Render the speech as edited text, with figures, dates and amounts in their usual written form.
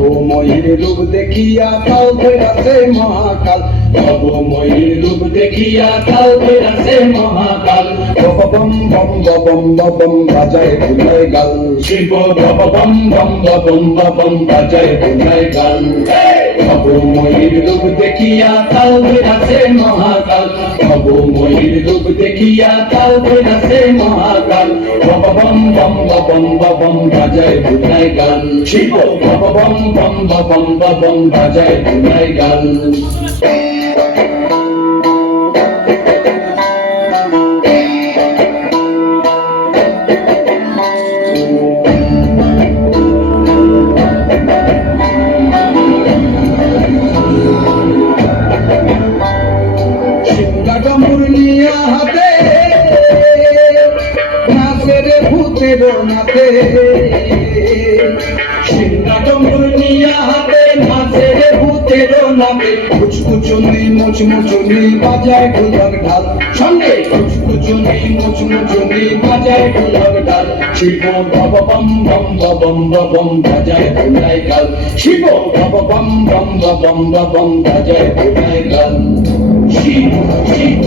অবময়ীর রূপ দেখিয়া কাল বেড়াছে মহাকাল, অবময়ীর রূপ দেখিয়া কাল বেড়াছে মহাকাল। বম বম বম বম বাজায় বুলাই গাল, শিব বম বম বম বম বাজায় বুলাই গাল। অবময়ীর রূপ দেখিয়া কাল বেড়াছে মহাকাল, অবময়ীর রূপ দেখিয়া কাল বেড়াছে মহাকাল। বম বম বম বম বাজায় বুলাই গাল, শিব বম বম বম বম বাজায় বুলাই গাল। হাতে নাচে রে ভূতের নাচে, সিংহা ডমরু নিয়া হাতে নাচে রে ভূতের নাচে। কুচকুচুনি মুচমুচুনি বাজায় ঢোলক ঢাল, সঙ্গে কুচকুচুনি মুচমুচুনি বাজায় ঢোলক ঢাল। শিব বম বম বম বম বাজায় বুলাই গাল, শিব বম বম বম বম বাজায় বুলাই গাল। শিব শিব